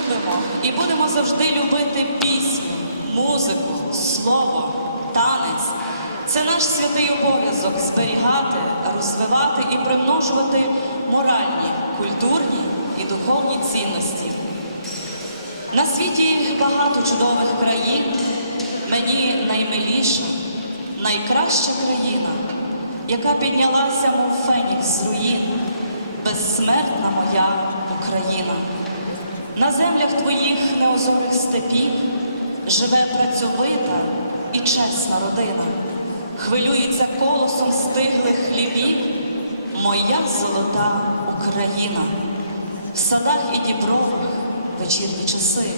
любимо і будемо завжди любити пісню, музику, слово, танець. Це наш святий обов'язок зберігати, розвивати і примножувати моральні, культурні і духовні цінності. На світі багато чудових країн. Мені наймиліша, найкраща країна, яка піднялася, мов фенікс з руїн, безсмертна моя Україна. На землях твоїх неозорих степів живе працьовита і чесна родина, хвилюється колосом стиглих хлібів, моя золота Україна. В садах і дібровах вечірні часи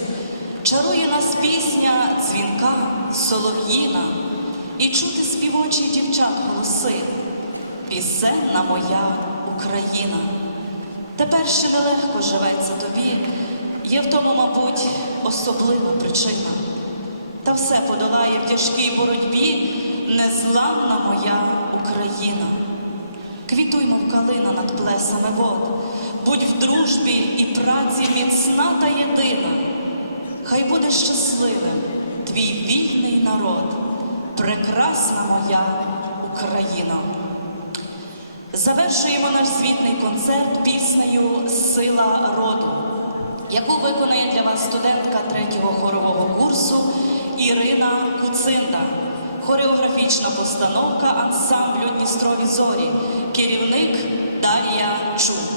чарує нас пісня дзвінка, солов'їна, і чути співочі дівчат голоси. Пісенна моя Україна. Тепер ще нелегко живеться тобі, є в тому, мабуть, особлива причина. Та все подолає в тяжкій боротьбі незламна моя Україна. Квітуй, мов калина над плесами вод, будь в дружбі і праці міцна та єдина. Хай буде щасливим твій вільний народ, прекрасна моя Україна. Завершуємо наш світний концерт піснею Сила роду, яку виконує для вас студентка третього хорового курсу Ірина Куцинда, хореографічна постановка ансамблю Дністрові зорі, керівник Дар'я Чуб.